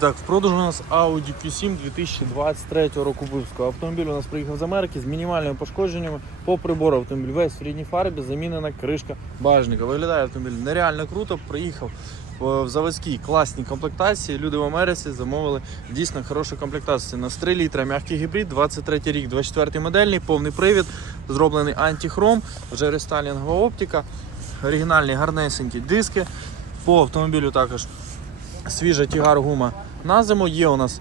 Так, в продажу у нас Audi Q7 2023 року випуску. Автомобіль у нас приїхав з Америки з мінімальними пошкодженнями по прибору. Автомобіль весь в рідній фарбі, замінена кришка багажника. Виглядає автомобіль нереально круто. Приїхав в заводській класній комплектації. Люди в Америці замовили дійсно хорошу комплектацію. На 3 літра м'який гібрид, 23 рік, 24 модельний, повний привід, зроблений антихром, вже рестайлінгова оптика, оригінальні гарнесенькі диски. По автомобілю також свіжа тігар гума на зиму. Є у нас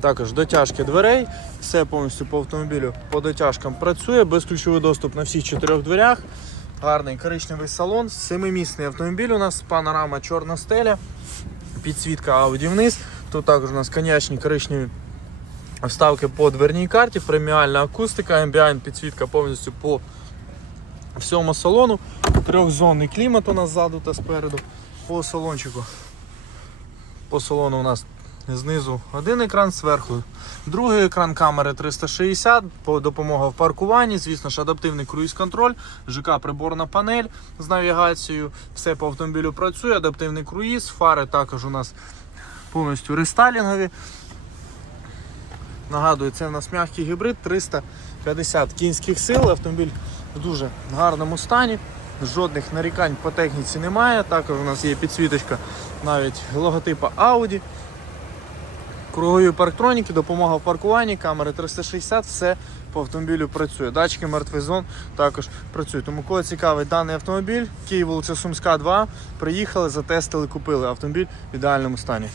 також дотяжки дверей. Все повністю по автомобілю по дотяжкам працює. Безключовий доступ на всіх чотирьох дверях. Гарний коричневий салон. Семимісний автомобіль у нас, панорама чорна стеля, підсвітка Audi вниз. Тут також у нас конячні коричневі вставки по дверній карті, преміальна акустика, ambient підсвітка повністю по всьому салону. Трьохзонний клімат у нас ззаду та спереду. По салончику по салону у нас знизу один екран, зверху другий екран камери 360, по- допомога в паркуванні, звісно ж, адаптивний круїз-контроль, ЖК приборна панель з навігацією, все по автомобілю працює, адаптивний круїз, фари також у нас повністю рестайлінгові. Нагадую, це в нас м'який гібрид 350 кінських сил. Автомобіль в дуже гарному стані. Жодних нарікань по техніці немає. Також у нас є підсвіточка навіть логотипа Audi. Кругові парктроніки, допомога в паркуванні, камери 360, все по автомобілю працює. Датчики мертвий зон також працюють. Тому кого цікавий даний автомобіль, Київ вулиця Сумська 2, приїхали, затестили, купили автомобіль в ідеальному стані.